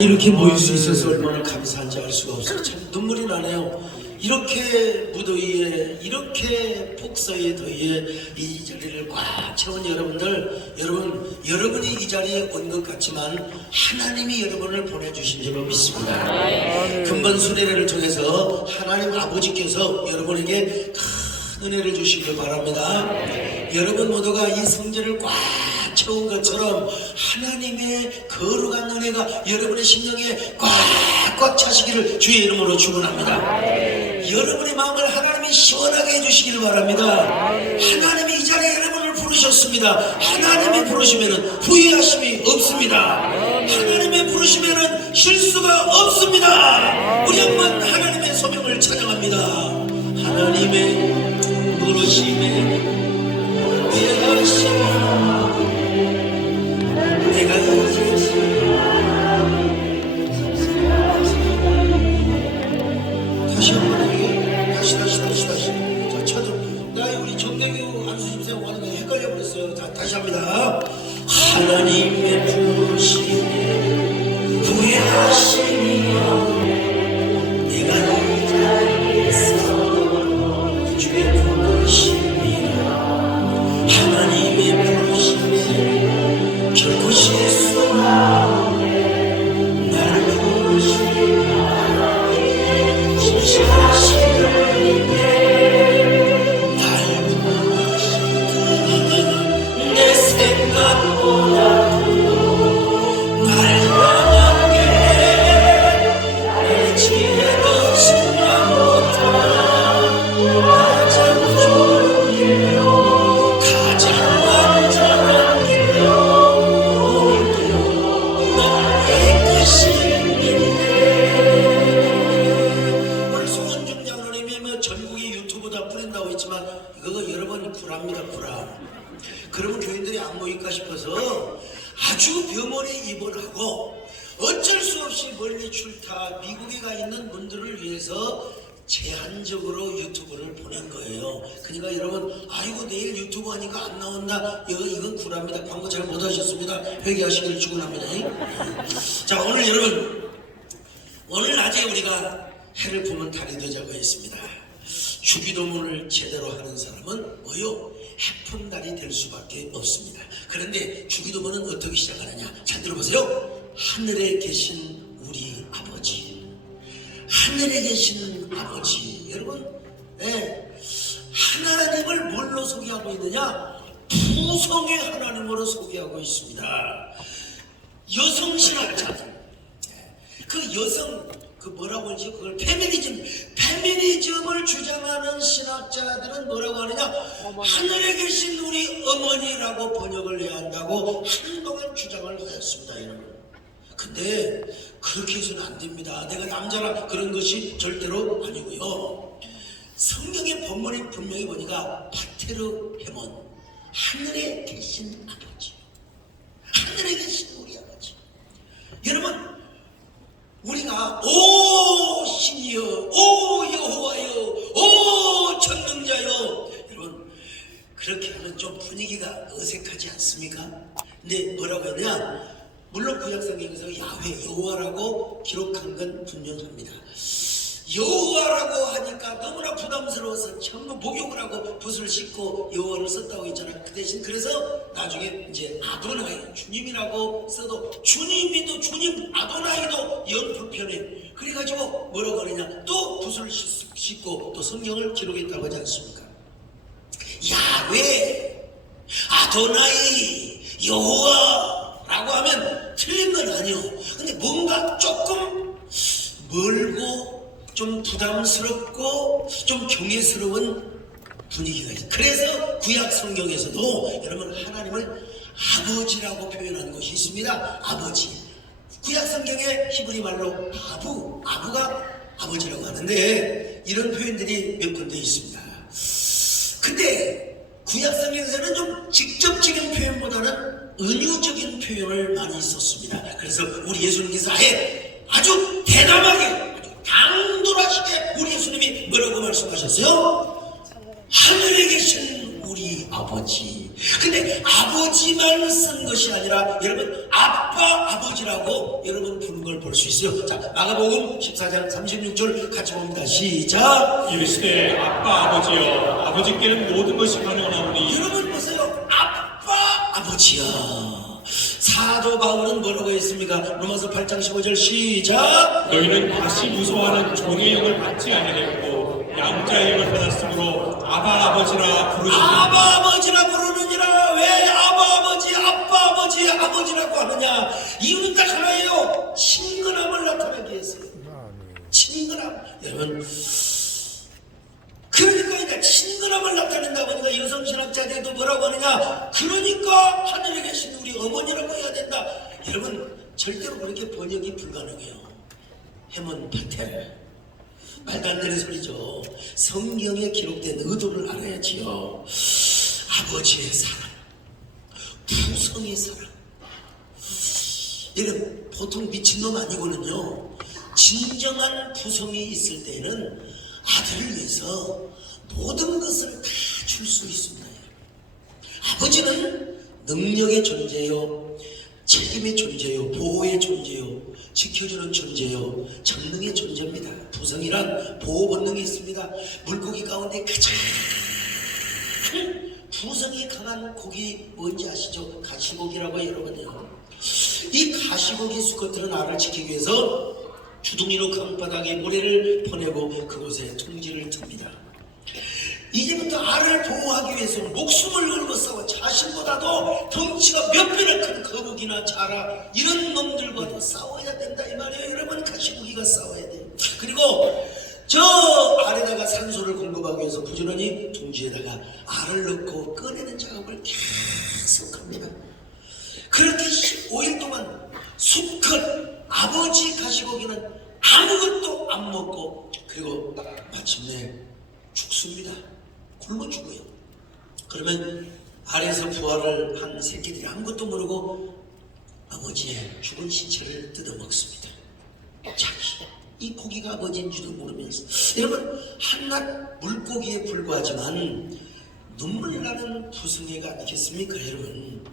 이렇게 모일 수 있어서 얼마나 감사한지 알 수가 없어요. 참 눈물이 나네요. 이렇게 무더위에, 이렇게 폭서의 더위에 이 자리를 꽉 채운 여러분들, 여러분이 이 자리에 온 것 같지만 하나님이 여러분을 보내주신 줄로 믿습니다. 금번 순례를 통해서 하나님 아버지께서 여러분에게 큰 은혜를 주시길 바랍니다. 여러분 모두가 이 성전을 꽉 채운 것처럼 하나님의 거룩한 은혜가 여러분의 심령에 꽉꽉 차시기를 주의 이름으로 축원합니다. 여러분의 마음을 하나님이 시원하게 해주시기를 바랍니다. 하나님이 이 자리에 여러분을 부르셨습니다. 하나님이 부르시면 후회하심이 없습니다. 하나님이 부르시면 실수가 없습니다. 우리 한번 하나님의 소명을 찬양합니다. 하나님의 부르심에 후회하심이 내가 다시 한번 다시 자 쳐줘. 나 우리 정대규 안수집사하고 하는 거 헷갈려 버렸어요. 다시 합니다. 하나님의 부르심에 후회하시며 내가 이 자리에서 주의 부르심이라 하나님의 부르심에 결코 실수나 나를 부르시나 진실하시는 이내 날 부르시는 내 생각보다 날 향한 게내 지혜로 지나 못한 가장 좋은 길로 가장 완전한 길로 우리 송원중 장로님이 뭐 전국에 유튜브 다 뿌린다고 했지만 그거 여러분 불합니다. 불합. 그러면 교인들이 안 모일까 싶어서 아주 병원에 입원하고 어쩔 수 없이 멀리 출타 미국에 가 있는 분들을 위해서 제한적으로 유튜브를 보낸 거예요. 그러니까 여러분 아이고 내일 유튜브 하니까 안 나온다 이건 굴합니다. 광고 잘 못하셨습니다. 회개하시기를 축원합니다. 자 오늘 여러분 오늘 낮에 우리가 해를 보면 달이 되자고 했습니다. 주기도문을 제대로 하는 사람은 뭐요? 해픈 달이 될 수밖에 없습니다. 그런데 주기도문은 어떻게 시작하느냐? 잘 들어보세요. 하늘에 계신 우리 아버지, 하늘에 계신 아버지. 여러분 하나님을 뭘로 소개하고 있느냐? 부성의 하나님으로 소개하고 있습니다. 여성 신학자들, 그 여성 뭐라고 하지? 그걸 페미니즘을 주장하는 신학자들은 뭐라고 하느냐? 하늘에 계신 우리 어머니라고 번역을 해야 한다고 한동안 주장을 했습니다, 여러분. 근데 그렇게 해서는 안 됩니다. 내가 남자라 그런 것이 절대로 아니고요. 성경의 본문에 분명히 보니까 파테르 헤몬, 하늘에 계신 아버지, 하늘에 계신 우리 아버지. 여러분 우리가 오 신이여, 오 여호와여, 오 전능자여, 여러분 그렇게 하면 좀 분위기가 어색하지 않습니까? 근데 뭐라고 하냐? 물론 구약성경에서 야훼 여호와라고 기록한 건 분명합니다. 여호와라고 하니까 너무나 부담스러워서 전부 목욕을 하고 붓을 씻고 여호와를 썼다고 했잖아요. 그 대신 그래서 나중에 이제 아도나이 주님이라고 써도 주님이도 주님 아도나이도 영 불편해. 그래가지고 뭐라고 하느냐? 또 붓을 씻고 또 성경을 기록했다고 하지 않습니까? 야훼 아도나이 여호와라고 하면 틀린 건 아니에요. 근데 뭔가 조금 멀고 좀 부담스럽고 좀 경외스러운 분위기가 있어요. 그래서 구약 성경에서도 여러분 하나님을 아버지라고 표현하는 것이 있습니다. 아버지. 구약 성경의 히브리 말로 아부가 아버지라고 하는데 이런 표현들이 몇 군데 있습니다. 근데 구약 성경에서는 좀 직접적인 표현보다는 은유적인 표현을 많이 썼습니다. 그래서 우리 예수님께서 아주 대담하게 당돌하시게 우리 예수님이 뭐라고 말씀하셨어요? 하늘에 계신 우리 아버지, 근데 아버지만 쓴 것이 아니라 여러분 아빠 아버지라고 여러분 부른 걸 볼 수 있어요. 자, 마가복음 14장 36절 같이 봅니다. 시작. 이르시되 아빠 아버지여 아버지께는 모든 것이 가능하오니. 여러분 보세요. 아빠 아버지야. 사도 바울은 뭐라고 했습니까? 로마서 8장 15절 시작. 너희는 다시 무서워하는 종의 영을 받지 아니하였고 양자의 영을 받았으므로 아바 아버지라 부르시니. 아바 아버지라 부르느니라. 왜 아바 아버지 아빠 아버지 아버지라고 하느냐? 이유는 딱 하나예요. 친근함을 나타내기 위해서요. 친근함. 여러분 그러니까 이제 친근함을 나타낸다 보니까 여성신학자들도 뭐라고 하느냐? 그러니까 하늘에 계신 우리 어머니라고 해야 된다. 여러분 절대로 그렇게 번역이 불가능해요. 해먼 파텔 말도 안 되는 소리죠. 성경에 기록된 의도를 알아야지요. 아버지의 사랑, 부성의 사랑. 이런 보통 미친놈 아니고는요. 진정한 부성이 있을 때는 아들을 위해서 모든 것을 다 줄 수 있습니다. 아버지는 능력의 존재요, 책임의 존재요, 보호의 존재요, 지켜주는 존재요, 전능의 존재입니다. 부성이란 보호 본능이 있습니다. 물고기 가운데 가장 부성이 강한 고기 뭔지 아시죠? 가시고기라고 여러분요. 이 가시고기 수컷들은 알을 지키기 위해서 주둥이로 강바닥에 모래를 퍼내고 그곳에 둥지를 틉니다. 이제부터 알을 보호하기 위해서 목숨을 걸고 싸워 자신보다도 덩치가 몇 배나 큰 거북이나 자라 이런 놈들과도 싸워야 된다 이 말이에요. 여러분 가시고기가 싸워야 돼요. 그리고 저 알에다가 산소를 공급하기 위해서 부지런히 둥지에다가 알을 넣고 꺼내는 작업을 계속 합니다. 그렇게 15일 동안 수컷 아버지 가시고기는 아무것도 안 먹고 그리고 마침내 죽습니다. 굶어 죽어요. 그러면 알에서 부활을 한 새끼들이 아무것도 모르고 아버지의 죽은 신체를 뜯어먹습니다. 자기 이 고기가 아버지인 줄도 모르면서. 여러분 한낱 물고기에 불과하지만 눈물 나는 부승애가 아니겠습니까? 여러분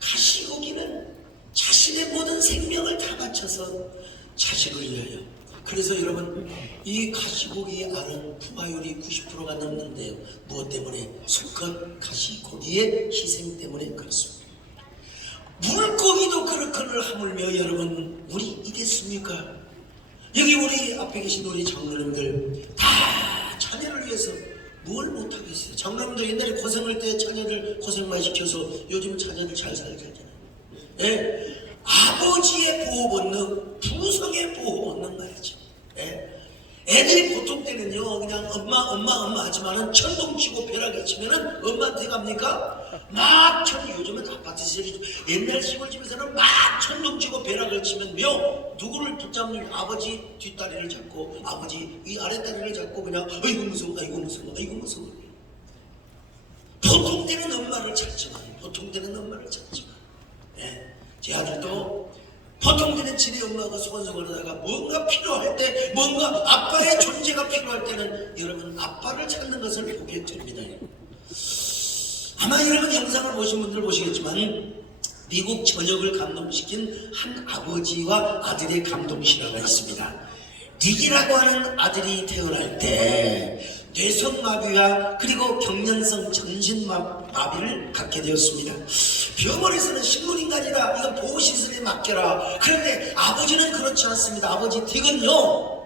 가시고기는 자신의 모든 생명을 다 바쳐서 자식을 위하여. 그래서 여러분 이 가시고기의 알은 부화율이 90%가 넘는데요. 무엇 때문에? 수컷 가시고기의 희생 때문에 그렇습니다. 물고기도 그렇거늘 하물며 여러분 우리 이겠습니까? 여기 우리 앞에 계신 우리 장로님들 다 자녀를 위해서 뭘 못하겠어요. 장로님도 옛날에 고생할 때 자녀들 고생만 시켜서 요즘 자녀들 잘 살잖아요. 네? 아버지의 보호 본능, 부성의 보호 본능 말이죠. 네? 애들이 보통 때는요 그냥 엄마 하지만은 천둥치고 벼락을 치면은 엄마한테 갑니까? 막 요즘은 아파트 시절이죠. 옛날 시골집에서는 막 천둥치고 벼락을 치면요 누구를 붙잡는? 아버지 뒷다리를 잡고 아버지 이 아랫다리를 잡고 그냥 아이고 무서워 아이고 무서워 아이고 무서워. 보통 때는 엄마를 찾지만 네. 제 아들도 보통 때는 지네 엄마가 소곤소곤하다가 뭔가 필요할 때 뭔가 아빠의 존재가 필요할 때는 여러분 아빠를 찾는 것을 보게 됩니다. 아마 여러분 영상을 보신 분들 보시겠지만 미국 전역을 감동시킨 한 아버지와 아들의 감동 실화가 있습니다. 닉이라고 하는 아들이 태어날 때 뇌성마비와 그리고 경련성 전신마비를 갖게 되었습니다. 병원에서는 식물인간이다. 이건 보호시설에 맡겨라. 그런데 아버지는 그렇지 않습니다. 아버지 딕은요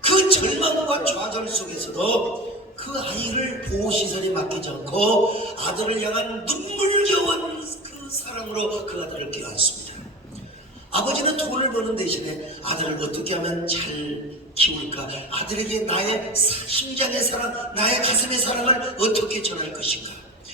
그 절망과 좌절 속에서도 그 아이를 보호시설에 맡기지 않고 아들을 향한 눈물겨운 그 사랑으로 그 아들을 껴안습니다. 아버지는 돈을 버는 대신에 아들을 어떻게 하면 잘 키울까? 아들에게 나의 심장의 사랑, 나의 가슴의 사랑을 어떻게 전할 것인가?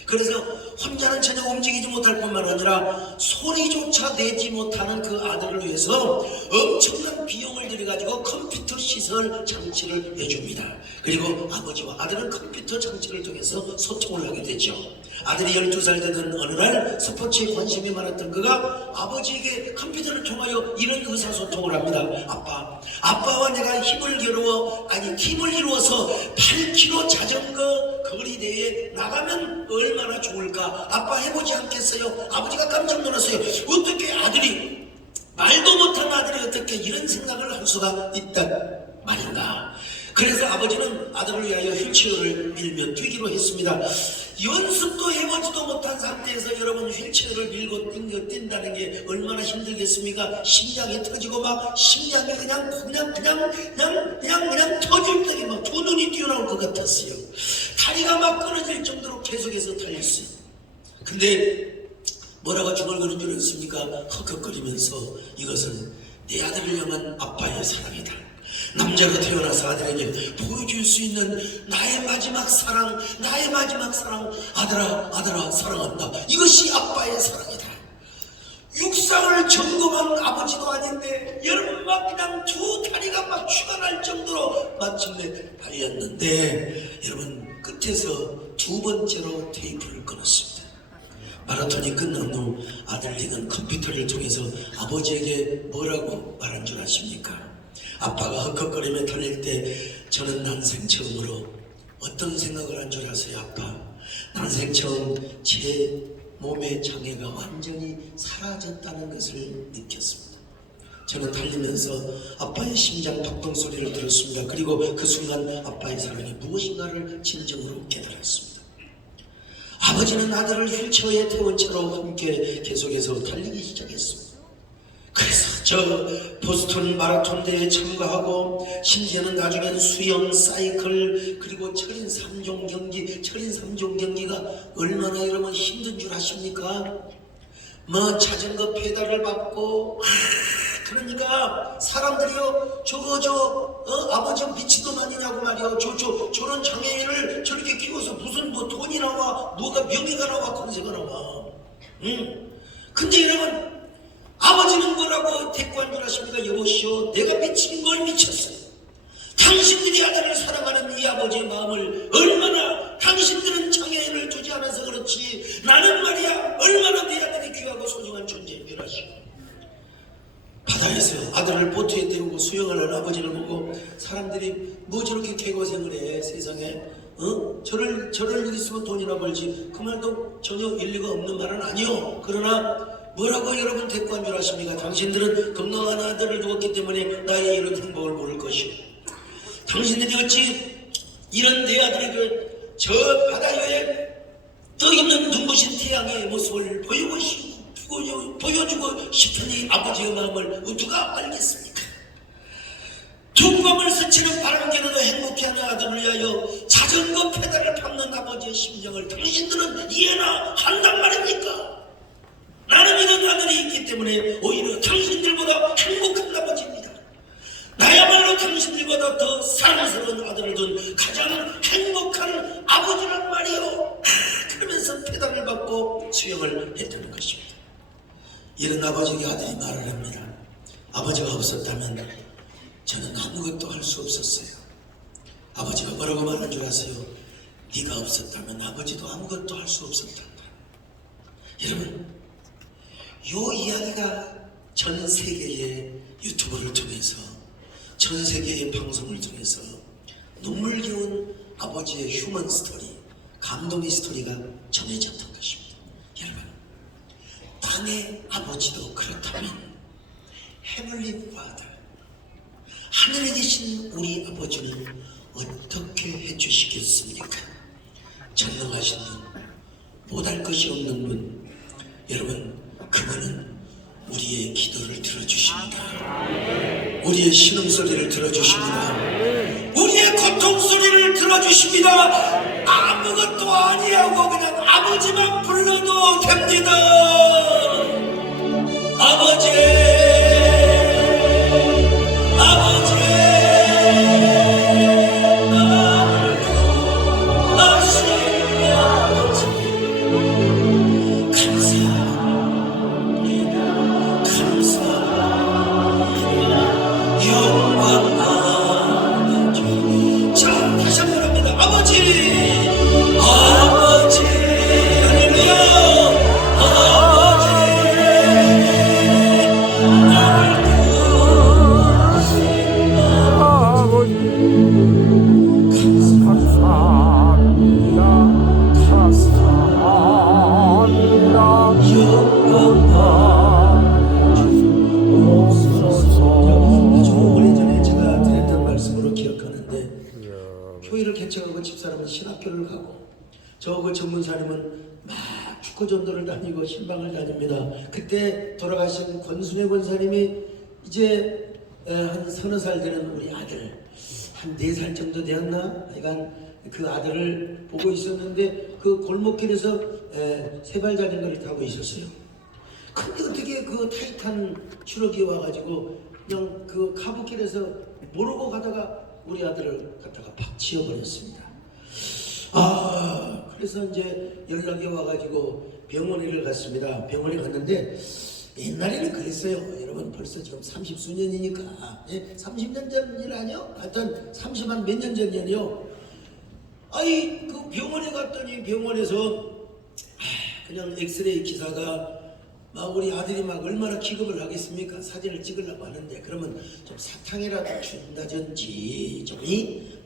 그래서 혼자는 전혀 움직이지 못할 뿐만 아니라 소리조차 내지 못하는 그 아들을 위해서 엄청난 비용을 들여가지고 컴퓨터 시설 장치를 해줍니다. 그리고 아버지와 아들은 컴퓨터 장치를 통해서 소통을 하게 되죠. 아들이 12살 되던 어느 날 스포츠에 관심이 많았던 그가 아버지에게 컴퓨터를 통하여 이런 의사소통을 합니다. 아빠와 내가 팀을 이루어서 8km 자전거 거리대에 나가면 얼마나 좋을까? 아빠 해보지 않겠어요? 아버지가 깜짝 놀랐어요. 어떻게 아들이, 말도 못한 아들이 어떻게 이런 생각을 할 수가 있단 말인가? 그래서 아버지는 아들을 위하여 휠체어를 밀며 뛰기로 했습니다. 연습도 해보지도 못한 상태에서 여러분 휠체어를 밀고 뛴다는 게 얼마나 힘들겠습니까? 심장이 터지고 막 심장이 그냥 터질 때에 막 두 눈이 튀어나올 것 같았어요. 다리가 막 끊어질 정도로 계속해서 달렸어요. 근데 뭐라고 중얼거리는 줄 아십니까? 헉헉거리면서 이것은 내 아들을 향한 아빠의 사랑이다. 남자로 태어나서 아들에게 보여줄 수 있는 나의 마지막 사랑, 나의 마지막 사랑, 아들아 사랑한다. 이것이 아빠의 사랑이다. 육상을 점검한 아버지도 아닌데 여러분 막 그냥 두 다리가 막 쥐가 날 정도로 마침내 달렸는데 여러분 끝에서 두 번째로 테이프를 끊었습니다. 마라톤이 끝난 후 아들링은 컴퓨터를 통해서 아버지에게 뭐라고 말한 줄 아십니까? 아빠가 헉헉거리며 달릴 때 저는 난생 처음으로 어떤 생각을 한 줄 아세요? 아빠, 난생 처음 제 몸의 장애가 완전히 사라졌다는 것을 느꼈습니다. 저는 달리면서 아빠의 심장 박동 소리를 들었습니다. 그리고 그 순간 아빠의 사랑이 무엇인가를 진정으로 깨달았습니다. 아버지는 아들을 휠체어에 태운 채로 함께 계속해서 달리기 시작했습니다. 그래서 저 보스턴 마라톤 대회에 참가하고 심지어는 나중에는 수영, 사이클 그리고 철인 3종 경기, 철인 3종 경기가 얼마나 여러분 힘든 줄 아십니까? 뭐 자전거 페달을 밟고 그러니까 사람들이요 아버지 미치도 아니냐고 말이요 저런 장애인을 저렇게 키워서 무슨 뭐 돈이 나와 뭐가 명예가 나와 권세가 나와 근데 여러분 아버지는 뭐라고 대꾸한 줄 아십니까? 여보시오, 내가 미치긴 뭘 미쳤어요. 당신들이 아들을 사랑하는 이 아버지의 마음을 얼마나 당신들은 장애인을 두지 않아서 그렇지 나는 말이야 얼마나 내 아들이 귀하고 소중한 존재인 줄 아시오. 바다에서 아들을 보트에 태우고 수영을 하는 아버지를 보고 사람들이 뭐 저렇게 개고생을 해 세상에 저럴 일 있으면 돈이나 벌지 그 말도 전혀 일리가 없는 말은 아니요. 그러나 뭐라고 여러분 대꾸한 줄 아십니까? 당신들은 건강한 아들을 두었기 때문에 나의 이런 행복을 모를 것이오. 당신들이 어찌 이런 내 아들에게 저 바다 위에 떠있는 눈부신 태양의 모습을 보여주고 싶은 이 아버지의 마음을 누가 알겠습니까? 두 밤을 스치는 바람결에도 행복해하는 아들을 위하여 자전거 페달을 밟는 아버지의 심정을 당신들은 이해나 한단 말입니까? 나는 이런 아들이 있기 때문에 오히려 당신들보다 행복한 아버지입니다. 나야말로 당신들보다 더 사랑스러운 아들을 둔 가장 행복한 아버지란 말이요. 그러면서 페달을 밟고 수영을 했다는 것입니다. 이런 아버지에게 아들이 말을 합니다. 아버지가 없었다면 저는 아무것도 할 수 없었어요. 아버지가 뭐라고 말한 줄 아세요? 네가 없었다면 아버지도 아무것도 할 수 없었단다. 여러분 요 이야기가 전 세계의 유튜브를 통해서 전 세계의 방송을 통해서 눈물겨운 아버지의 휴먼 스토리, 감동의 스토리가 전해졌던 것입니다. 여러분 땅의 아버지도 그렇다면 헤블리 파더 하늘에 계신 우리 아버지는 어떻게 해주시겠습니까? 전능하신 분, 못할 것이 없는 분, 여러분 그분은 우리의 기도를 들어주십니다. 우리의 신음소리를 들어주십니다. 우리의 고통소리를 들어주십니다. 아무것도 아니하고 그냥 아버지만 불러도 됩니다. 아버지 아버지 집사람은 신학교를 가고 저 그 전문사님은 막 축구 전도를 다니고 신방을 다닙니다. 그때 돌아가신 권순혜 권사님이 이제 한 서너 살 되는 우리 아들 한 4살 정도 되었나? 하여간 그 아들을 보고 있었는데 그 골목길에서 세발 자전거를 타고 있었어요. 근데 어떻게 그 타이탄 추럭이 와가지고 그냥 그 카브길에서 모르고 가다가 우리 아들을 갖다가 팍 치워버렸습니다. 그래서 이제 연락이 와가지고 병원에 갔습니다. 병원에 갔는데 옛날에는 그랬어요. 여러분 벌써 지금 30수년이니까 30년 전 일 아니요? 하여튼 30한 몇 년 전이요. 아이 그 병원에 갔더니 병원에서 그냥 엑스레이 기사가 막 우리 아들이 막 얼마나 기겁을 하겠습니까? 사진을 찍으려고 하는데 그러면 좀 사탕이라도 준다든지 좀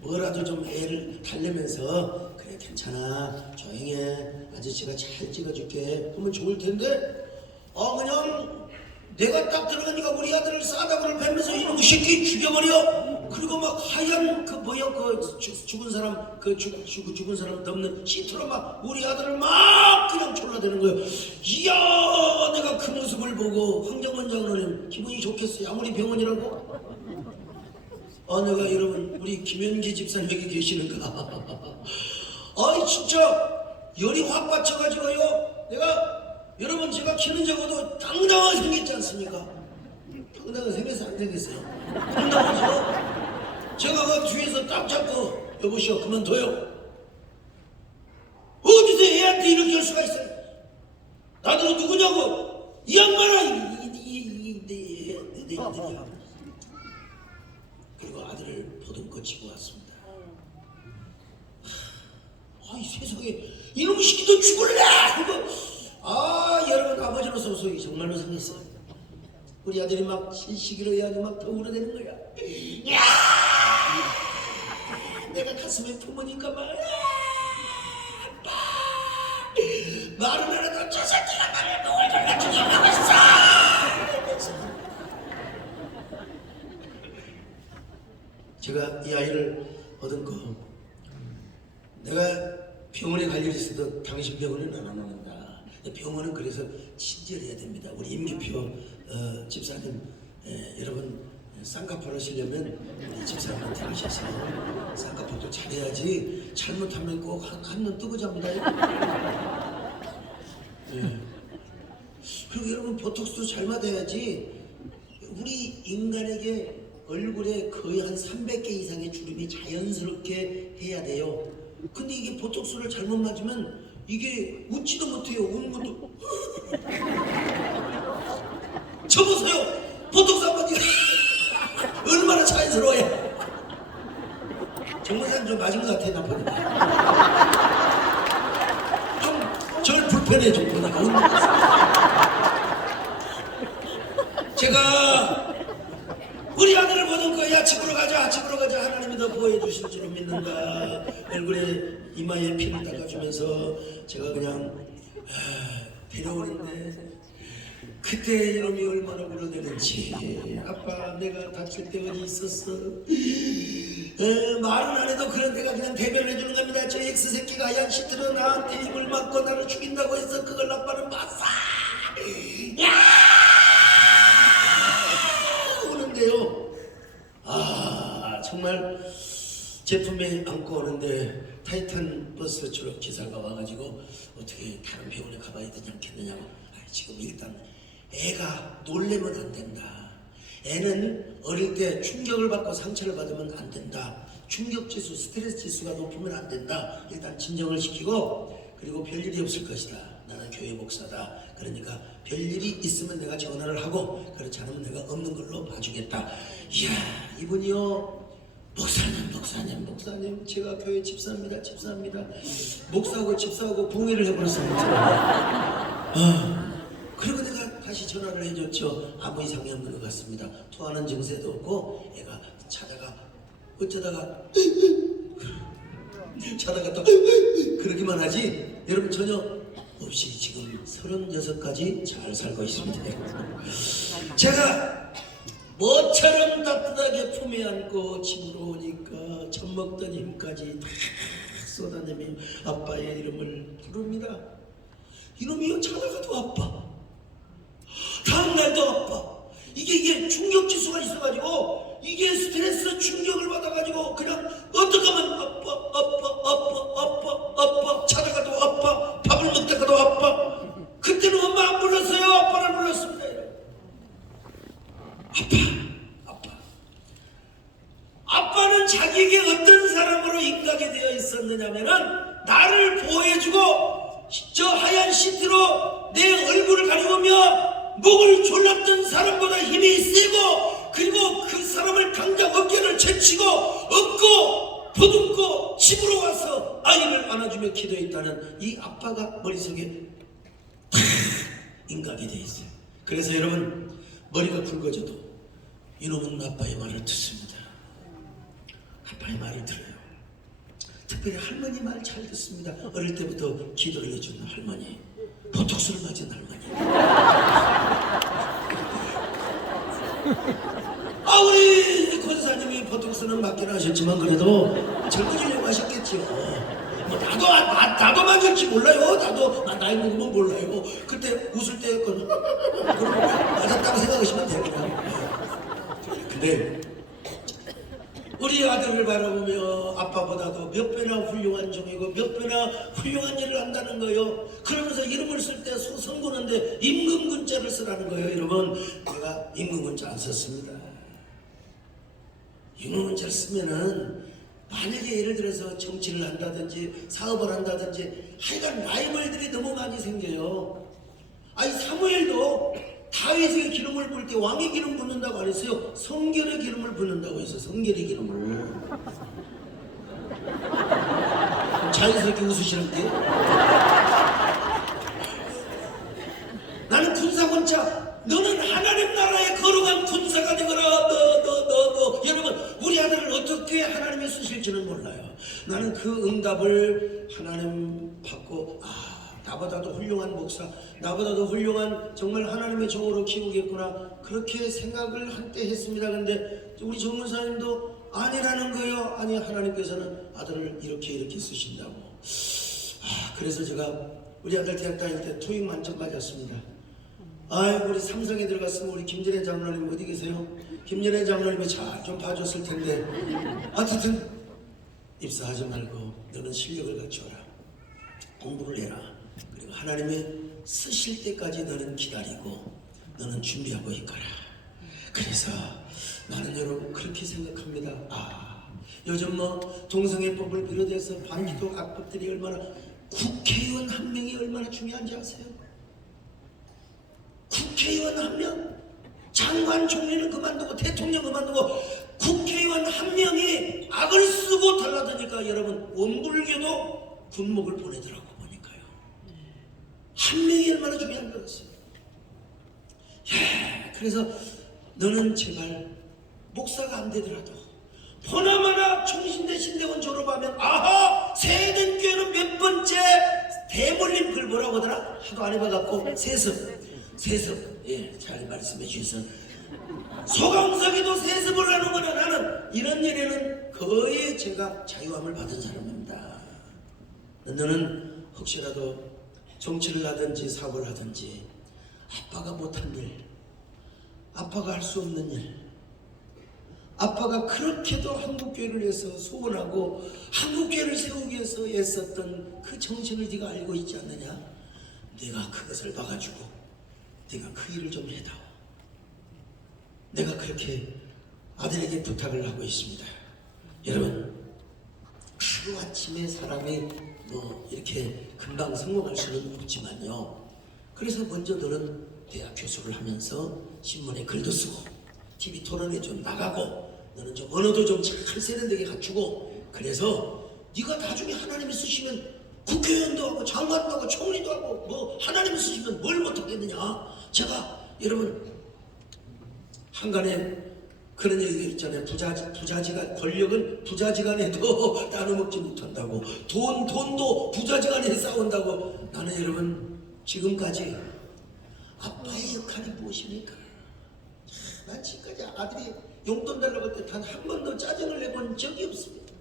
뭐라도 좀 애를 달래면서 그래 괜찮아 조용히 해 아저씨가 잘 찍어줄게 하면 좋을 텐데 그냥 내가 딱 들어가니까 우리 아들을 싸다구를 뱀면서 이놈 새끼 죽여버려. 그리고 막 하얀 그 뭐야 그 죽은 사람 그 죽은 사람 덮는 시트로 막 우리 아들을 막 그냥 졸라대는 거예요. 이야 내가 그 모습을 보고 황정원 장로님 기분이 좋겠어요. 아무리 병원이라고. 내가 여러분 우리 김현기 집사님 여기 계시는가. 아이 진짜 열이 확 받쳐가지고요. 내가 여러분 제가 키는 적어도 당당하게 생겼지 않습니까? 당당하게 생겼어 안 생겼어요? 당당하죠? 제가 그 뒤에서 딱 잡고 여보시오 그만둬요. 어디서 애한테 이렇게 할 수가 있어요? 나도 누구냐고 이 양반아 내 아들이야. 그리고 아들을 보듬고 치고 왔습니다. 아이 세상에 이놈의 새끼도 죽을래! 여러분 아버지로서 속이 정말로 상했어요. 우리 아들이 막 시기로 해야지 막 더 울어대는 거야. 야! 내가 가슴에 품으니까 막 아빠! 말은 안 해도 저 새끼가 나를 목을 졸라 죽이려고 했어! 제가 이 아이를 얻은거 내가 병원에 갈 일이 있어도 당신 병원에는 안 오는다. 병원은 그래서 친절해야 됩니다. 우리 임기표 집사님 여러분 쌍꺼풀 하시려면 우리 집사님한테 하셔서 쌍꺼풀도 잘해야지 잘못하면 꼭 한눈 뜨고 잡니다. 그리고 여러분 보톡스도 잘 맞아야지. 우리 인간에게 얼굴에 거의 한 300개 이상의 주름이 자연스럽게 해야 돼요. 근데 이게 보톡스를 잘못 맞으면 이게 웃지도 못해요. 우는 것도 저 보세요. 보톡스 한 번 얼마나 자연스러워요. 정말 좀 맞은 것 같아 나 보니까. 좀 절 불편해 좀 보니까 웃는 것 같아. 제가 우리 아들을 보는 거야. 집으로 가자 하나님이 더 보호해 주실 줄로 믿는다. 얼굴에 이마에 피를 닦아주면서 제가 그냥 데려오는데 그때 이놈이 얼마나 울어대는지. 아빠 내가 다칠 때 어디 있었어. 말은 안 해도 그런 데가 그냥 대변해 주는 겁니다. 저 X새끼가 하얀 시트로 나한테 입을 막고 나를 죽인다고 해서 그걸 아빠는 봤어. 야! 우는데요. 정말 제품에 안고 오는데 타이탄 버스 추럭 기사가 와가지고 어떻게 다른 병원에 가봐야 되지 않겠느냐고. 지금 일단 애가 놀래면 안 된다. 애는 어릴 때 충격을 받고 상처를 받으면 안 된다. 충격 지수, 스트레스 지수가 높으면 안 된다. 일단 진정을 시키고 그리고 별일이 없을 것이다. 나는 교회 목사다. 그러니까 별일이 있으면 내가 전화를 하고 그렇지 않으면 내가 없는 걸로 봐주겠다. 이야 이분이요. 목사님 제가 교회 집사입니다. 목사하고 집사하고 동의를 해버렸습니다. 그리고 내가 다시 전화를 해줬죠. 아무 이상이 없는 것 같습니다. 토하는 증세도 없고 애가 어쩌다가 또 그러기만 하지 여러분 전혀 없이 지금 36까지 잘 살고 있습니다. 제가 뭐처럼 따뜻하게 품에 안고 집으로 오니까 젖 먹던 힘까지 다 쏟아내며 아빠의 이름을 부릅니다. 이놈이요 자다가도 아빠, 다음날도 아빠. 이게 충격 지수가 있어가지고 이게 스트레스 충격을 받아가지고 그냥 어떻게 하면 아빠 자다가도 아빠, 밥을 먹다가도 아빠. 그때는 엄마 안 불렀어요. 아빠를 불렀습니다. 아빠는 자기에게 어떤 사람으로 인각이 되어 있었느냐면은 나를 보호해주고 저 하얀 시트로 내 얼굴을 가리우며 목을 졸랐던 사람보다 힘이 세고, 그리고 그 사람을 당장 어깨를 제치고 업고 보듬고 집으로 와서 아이를 안아주며 기도했다는 이 아빠가 머릿속에 탁 인각이 되어 있어요. 그래서 여러분, 머리가 굵어져도 이놈은 아빠의 말을 듣습니다. 아빠의 말을 들어요. 특별히 할머니 말 잘 듣습니다. 어릴 때부터 기도를 해준 할머니, 보톡스를 맞은 할머니. 우리 권사님이 보톡스는 맞긴 하셨지만 그래도 젊어지려고 하셨겠죠. 뭐 나도 맞을지 몰라요. 나도 나이 먹으면 몰라요. 그때 웃을 때 그럼 맞았다고 생각하시면 됩니다. 근데 우리 아들을 바라보며 아빠보다도 몇 배나 훌륭한 종이고 몇 배나 훌륭한 일을 한다는 거예요. 그러면서 이름을 쓸 때 선고는데 임금근자를 쓰라는 거예요. 여러분, 제가 임금근자 안 썼습니다. 임금근자를 쓰면은 만약에 예를 들어서 정치를 한다든지 사업을 한다든지 하여간 라이벌들이 너무 많이 생겨요. 아니 사무엘도 다윗의 기름을 붓을 때 왕의 기름 붓는다고 안 했어요. 성결의 기름을 붓는다고 했어요. 성결의 기름을. 자연스럽게 웃으시는데. 나는 군사권자, 너는 하나님 나라에 거룩한 군사가 되거라. 너. 여러분, 우리 아들을 어떻게 하나님이 쓰실지는 몰라요. 나는 그 응답을 하나님 받고, 나보다도 훌륭한 목사, 나보다도 훌륭한 정말 하나님의 종으로 키우겠구나, 그렇게 생각을 한때 했습니다. 근데 우리 정문사님도 아니라는 거예요. 아니, 하나님께서는 아들을 이렇게 쓰신다고. 그래서 제가 우리 아들 대학 다닐 때 토익 만점 맞았습니다. 우리 삼성에 들어갔으면 우리 김전혜 장로님 어디 계세요? 김전혜 장로님이 잘 좀 봐줬을 텐데. 하여튼 입사하지 말고 너는 실력을 갖추어라, 공부를 해라, 그리고 하나님이 쓰실 때까지 너는 기다리고 너는 준비하고 있거라. 그래서 나는 여러분 그렇게 생각합니다. 요즘 동성애법을 비롯해서 반기도 악법들이 얼마나, 국회의원 한 명이 얼마나 중요한지 아세요? 국회의원 한 명, 장관 총리는 그만두고 대통령 그만두고 국회의원 한 명이 악을 쓰고 달라드니까 여러분 원불교도 군목을 보내더라고 보니까요. 한 명이 얼마나 중요한 거였어요. 그래서 너는 제발 목사가 안 되더라도 보나마나 총신대 신대원 졸업하면 세den교회는 몇 번째 대물림 글 뭐라고 하더라? 하도 안 해봐갖고 세습, 잘 말씀해 주셔서 소강석이도 세습을 하는 거나, 나는 이런 일에는 거의 제가 자유함을 받은 사람입니다. 너는 혹시라도 정치를 하든지 사업을 하든지 아빠가 못한 일, 아빠가 할 수 없는 일, 아빠가 그렇게도 한국교회를 위해서 소원하고 한국교회를 세우기 위해서 애썼던 그 정신을 네가 알고 있지 않느냐? 네가 그것을 봐가지고 네가 그 일을 좀 해다오. 내가 그렇게 아들에게 부탁을 하고 있습니다. 여러분, 하루아침에 사람이 이렇게 금방 성공할 수는 없지만요, 그래서 먼저 너는 대학 교수를 하면서 신문에 글도 쓰고 TV 토론에 좀 나가고 너는 좀 언어도 좀 잘 세련되게 갖추고, 그래서 네가 나중에 하나님이 쓰시면 국회의원도 하고 장관도 하고 총리도 하고 하나님이 쓰시면 뭘 못하겠느냐. 제가 여러분 한간에 그런 얘기가 있잖아요. 부자지간, 권력은 부자지간에도 나눠먹지 못한다고, 돈도 부자지간에 싸운다고. 나는 여러분 지금까지 아빠의 역할이 무엇입니까? 난 지금까지 아들이 용돈 달라고 할 때 단 한 번도 짜증을 내본 적이 없습니다.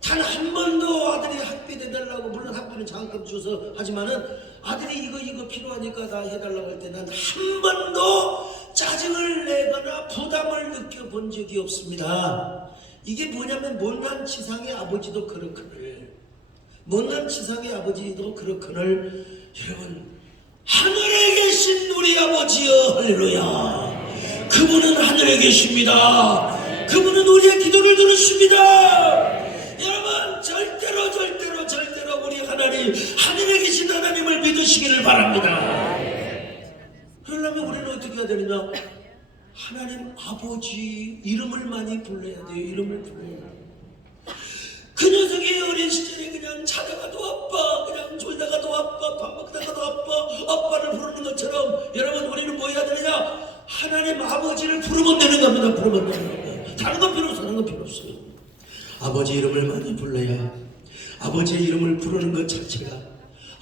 단 단 한 번도 아들이 학비 내달라고, 물론 학비는 장학금 줘서 하지만은 아들이 이거 필요하니까 다 해달라고 할 때 난 한 번도 짜증을 내거나 부담을 느껴본 적이 없습니다. 이게 뭐냐면 못난 치상의 아버지도 그렇거늘, 못난 치상의 아버지도 그렇거늘, 여러분 하늘에 계신 우리 아버지여 할렐루야, 그분은 하늘에 계십니다. 그분은 우리의 기도를 들으십니다. 여러분 절대로 우리 하나님, 하늘에 계신 하나님을 믿으시기를 바랍니다. 그러려면 우리는 어떻게 해야 되느냐? 하나님 아버지 이름을 많이 불러야 돼요. 이름을 불러야 돼요. 그 녀석이 어린 시절에 그냥 자다가도 아빠, 그냥 졸다가도 아빠, 밥 먹다가도 아빠, 아빠를 부르는 것처럼 여러분 우리는 뭐 해야 되느냐? 하나님 아버지를 부르면 되는 겁니다. 부르면 되는 겁니다. 다른 건 필요 없어요. 다른 건 필요 없어요. 아버지 이름을 많이 불러야, 아버지의 이름을 부르는 것 자체가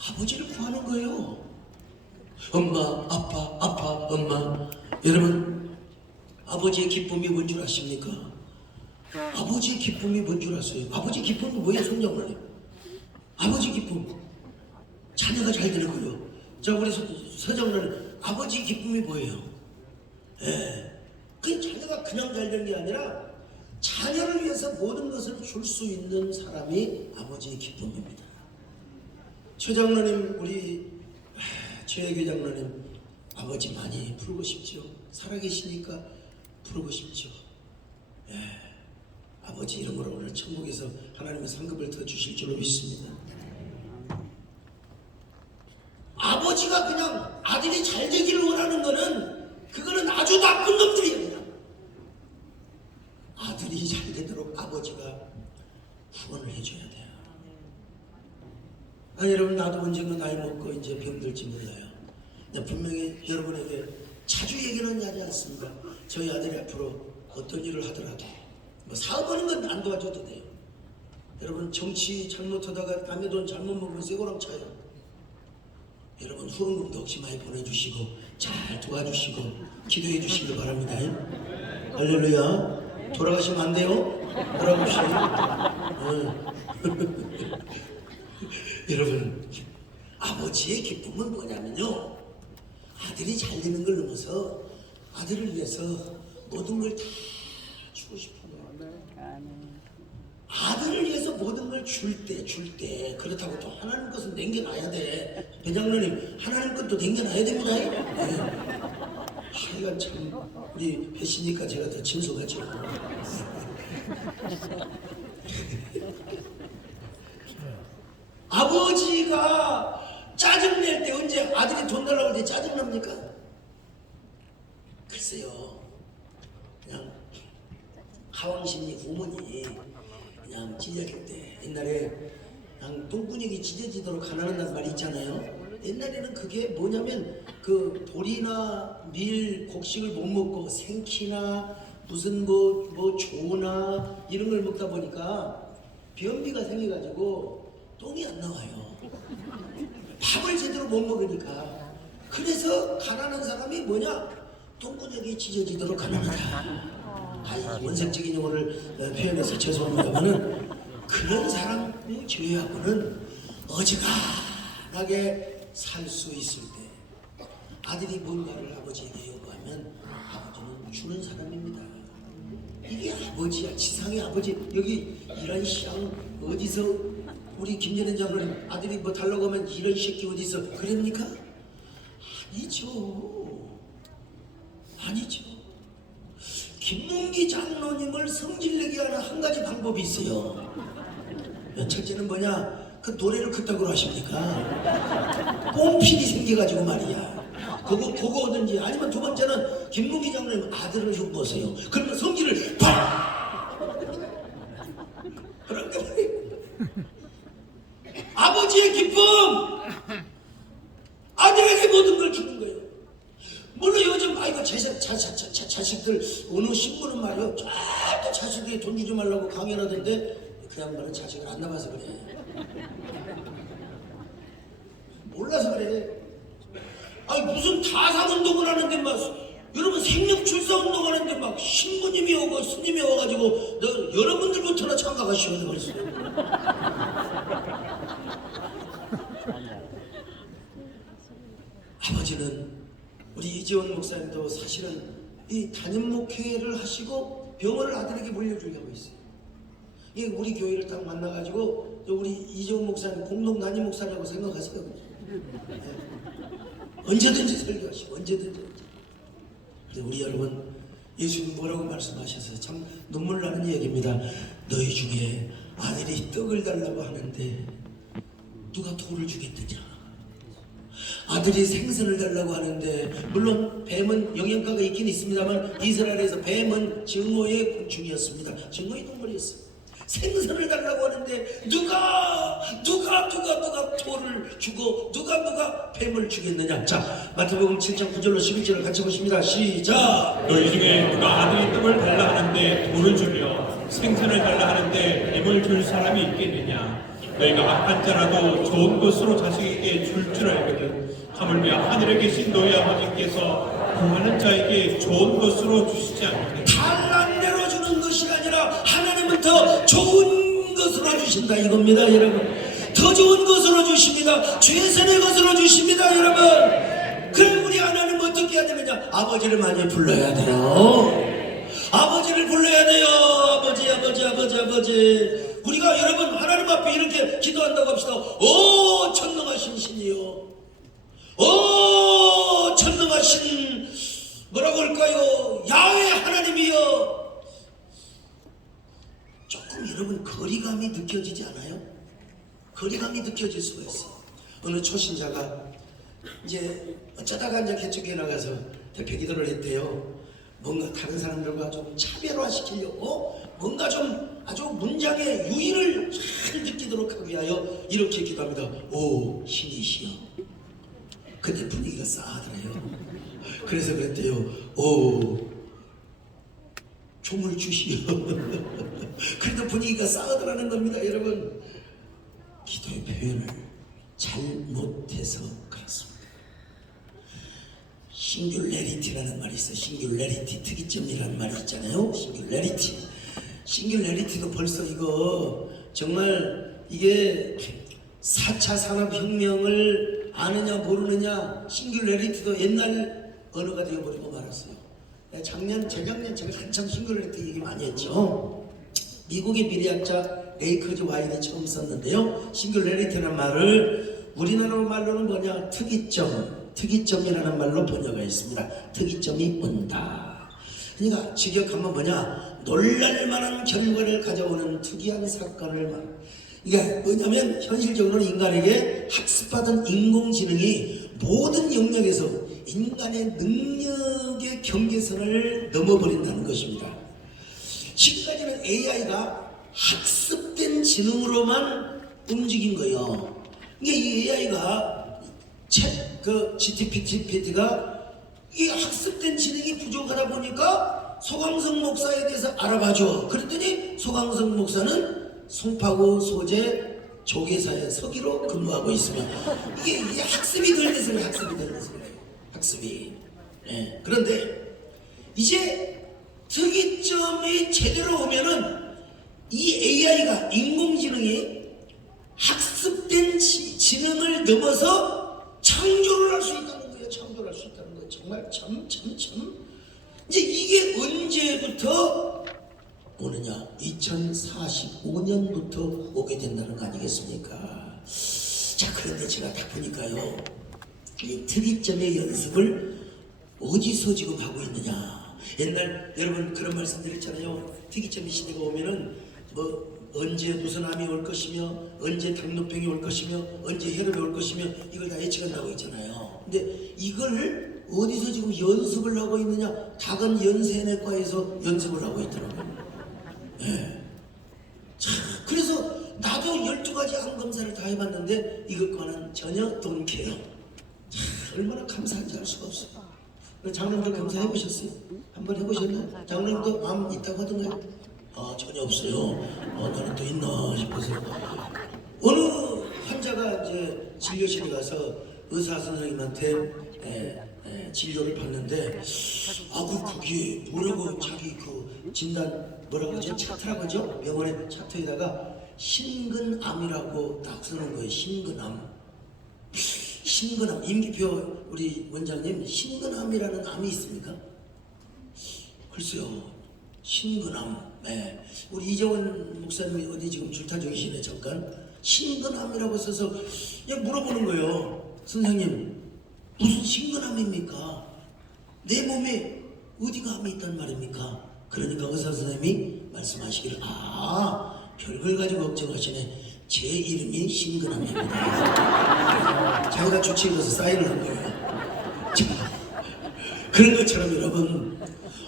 아버지를 구하는 거예요. 엄마, 아빠, 엄마. 여러분 아버지의 기쁨이 뭔 줄 아십니까? 아버지의 기쁨이 뭔 줄 아세요? 아버지 기쁨이 뭐예요? 성령을 아버지 기쁨, 자녀가 잘 되는 거예요. 자, 우리 서정은 아버지 기쁨이 뭐예요? 그 자녀가 그냥 잘 되는 게 아니라 자녀를 위해서 모든 것을 줄 수 있는 사람이 아버지의 기쁨입니다. 최 장로님, 우리 최혜교 장로님 아버지 많이 부르고 싶죠. 살아계시니까 부르고 싶죠. 아버지 이름으로 오늘 천국에서 하나님의 상급을 더 주실 줄로 믿습니다. 아버지가 그냥 아들이 잘 되기를 원하는 거는, 그거는 아주 나쁜 놈들이에요. 아들이 잘 되도록 아버지가 후원을 해줘야 돼요. 여러분 나도 언젠가 나이 먹고 이제 병들지 몰라요. 분명히 여러분에게 자주 얘기는 하지 않습니다. 저희 아들이 앞으로 어떤 일을 하더라도 뭐 사업하는 건 안 도와줘도 돼요. 여러분 정치 잘못하다가 남의 돈 잘못 먹으면 쇠고랑 차요. 여러분 후원금도 혹시 많이 보내주시고 잘 도와주시고 기도해 주시길 바랍니다. 할렐루야. 돌아가시면 안 돼요. 돌아가시면. 여러분 아버지의 기쁨은 뭐냐면요, 아들이 잘 되는 걸 넘어서 아들을 위해서 모든 걸 다 주고 싶어요. 아들을 위해서 모든 걸 줄 때 그렇다고 또 하나님 것은 남겨놔야 돼. 배장로님 하나님 것도 남겨놔야 됩니다. 하여간 참 우리 배시니까 제가 더 친숙하죠. 아버지가 짜증낼 때 언제 아들이 돈 달라고 할 때 짜증납니까? 글쎄요, 그냥 하왕신이 부모니 그냥 찢어질 때, 옛날에 그냥 똥구녕이 찢어지도록 가난한다는 말이 있잖아요. 옛날에는 그게 뭐냐면 그 보리나 밀, 곡식을 못 먹고 생키나 무슨 뭐 조나 이런 걸 먹다 보니까 변비가 생겨가지고 똥이 안 나와요. 밥을 제대로 못 먹으니까. 그래서 가난한 사람이 뭐냐? 똥구녕이 찢어지도록 가난하다. 원색적인 용어를 표현해서 죄송합니다만은 그런 사람이 제외하고는 어지간하게 살 수 있을 때 아들이 뭔가를 아버지에게 요구하면 아버지는 주는 사람입니다. 이게 아버지야. 지상의 아버지. 여기 이런 시장 어디서 우리 김연애 장로님 아들이 뭐 달라고 하면 이런 새끼 어디서 그럽니까? 아니죠. 김문기 장로님을 성질내게 하는 한 가지 방법이 있어요. 첫째는 뭐냐? 그 노래를 그따구로 하십니까? 뽕필이 생겨가지고 말이야. 그거 오든지, 아니면 두 번째는 김문기 장로님 아들을 좀 보세요. 그러면 성질을 팍! 그런데 말이에요. 아버지의 기쁨! 아들에게 모든 걸 주는 거예요. 물론 요즘 아이고 자식들 어느 신부는 말이요, 쫙 자식들이 돈 주지 말라고 강연하던데 그 양반은 자식을 안 낳아서 그래. 몰라서 그래. 아니 무슨 타사운동을 하는데 막 여러분 생명출사운동 하는데 막 신부님이 오고 스님이 와가지고 너 여러분들부터나 참가가 치마가 시원해버렸어요. 아버지는 우리 이재원 목사님도 사실은 이 담임 목회를 하시고 병원을 아들에게 물려주려고 했어요. 이게 우리 교회를 딱 만나가지고 우리 이재원 목사님 공동 담임 목사라고 생각하세요. 네. 언제든지 설교하시고 언제든지. 근데 우리 여러분 예수님 뭐라고 말씀하셔서 참 눈물 나는 얘기입니다. 너희 중에 아들이 떡을 달라고 하는데 누가 돌을 주겠느냐? 아들이 생선을 달라고 하는데 물론 뱀은 영양가가 있긴 있습니다만 이스라엘에서 뱀은 증오의 곤충이었습니다. 증오의 동물이었어요. 생선을 달라고 하는데 누가 돌을 주고 누가 뱀을 주겠느냐? 자, 마태복음 7장 9절로 11절을 같이 보십니다. 시작. 너희 중에 누가 아들이 떡을 달라 하는데 돌을 주며 생선을 달라 하는데 뱀을 줄 사람이 있겠느냐? 너희가 악한 자라도 좋은 것으로 자식에게 줄 줄 알거든. 하물며 하늘에 계신 너희 아버지께서 구하는 자에게 좋은 것으로 주시지 않겠느냐? 달란대로 주는 것이 아니라 하나님은 더 좋은 것으로 주신다 이겁니다, 여러분. 더 좋은 것으로 주십니다. 최선의 것으로 주십니다, 여러분. 그럼 우리 하나님 어떻게 해야 되느냐? 아버지를 많이 불러야 돼요. 아버지를 불러야 돼요. 아버지. 우리가 여러분 하나님 앞에 이렇게 기도한다고 합시다. 오 전능하신 신이요, 오 전능하신 뭐라고 할까요? 야훼 하나님이요. 조금 여러분 거리감이 느껴지지 않아요? 거리감이 느껴질 수가 있어요. 어느 초신자가 이제 어쩌다가 이제 개척에 나가서 대표 기도를 했대요. 뭔가 다른 사람들과 좀 차별화시키려고 뭔가 좀 아주 문장의 유의를 잘 느끼도록 하기 위하여 이렇게 기도합니다. 오 신이시여. 그때 분위기가 싸하더래요. 그래서 그랬대요. 오 종을 주시오. 그래도 분위기가 싸하더라는 겁니다, 여러분. 기도의 표현을 잘 못해서 그렇습니다. 싱귤레리티라는 말이 있어요. 싱귤레리티, 특이점이라는 말이 있잖아요. 싱귤레리티도 벌써 이거 정말 이게 4차 산업혁명을 아느냐 모르느냐. 싱귤레리티도 옛날 언어가 되어버리고 말았어요. 재작년 제가 한참 싱귤레리티 얘기 많이 했죠. 미국의 미래학자 레이커즈 와인이 처음 썼는데요. 싱귤레리티라는 말을 우리나라 말로는 뭐냐? 특이점이라는 말로 번역가 있습니다. 특이점이 온다. 그러니까 직역하면 뭐냐? 놀랄만한 결과를 가져오는 특이한 사건을 말. 이게 뭐냐면 현실적으로 인간에게 학습받은 인공지능이 모든 영역에서 인간의 능력의 경계선을 넘어버린다는 것입니다. 지금까지는 AI가 학습된 지능으로만 움직인 거예요. 이게 이 AI가 GPT가 이 학습된 지능이 부족하다 보니까 소강성 목사에 대해서 알아봐줘. 그랬더니 소강성 목사는 송파구 소재 조계사의 서기로 근무하고 있으면 이게 학습이 덜 돼서 그래요. 학습이. 네. 그런데 이제 특이점이 제대로 오면은 이 AI가 인공지능이 학습된 지능을 넘어서 창조를 할 수 있다는 거예요. 정말 참. 이제 이게 언제부터 오느냐? 2045년부터 오게 된다는 거 아니겠습니까? 자, 그런데 제가 딱 보니까요, 이 특이점의 연습을 어디서 지금 하고 있느냐? 옛날 여러분 그런 말씀 드렸잖아요. 특이점의 시대가 오면은 뭐 언제 무슨 암이 올 것이며 언제 당뇨병이 올 것이며 언제 혈압이 올 것이며 이걸 다 예측한다고 했잖아요. 근데 이걸 어디서 지금 연습을 하고 있느냐? 다근 연세내과에서 연습을 하고 있더라고요. 네. 자, 그래서 나도 12가지 암 검사를 다 해봤는데 이것과는 전혀 동케요. 얼마나 감사한지 알 수가 없어요. 장로님도 검사해보셨어요? 한번 해보셨나요? 장로님도 암 있다고 하던가요? 전혀 없어요. 나는 또 있나 싶어서. 어느 환자가 이제 진료실에 가서 의사 선생님한테 진료를 받는데 거기에 뭐라고 자기 그 진단 뭐라고 하죠? 차트라고 하죠? 병원의 차트에다가 심근암이라고 딱 써놓은 거예요. 심근암. 임기표 우리 원장님, 심근암이라는 암이 있습니까? 글쎄요. 심근암. 우리 이재원 목사님이 어디 지금 줄타 중이시네. 잠깐. 심근암이라고 써서 물어보는 거예요. 선생님, 무슨 심근암입니까? 내 몸에 어디가 암이 있단 말입니까? 그러니까 의사 선생님이 말씀하시기를, 별걸 가지고 걱정하시네. 제 이름이 심근암입니다. 자기가 주치의로서 사인을 한 거예요. 자, 그런 것처럼 여러분,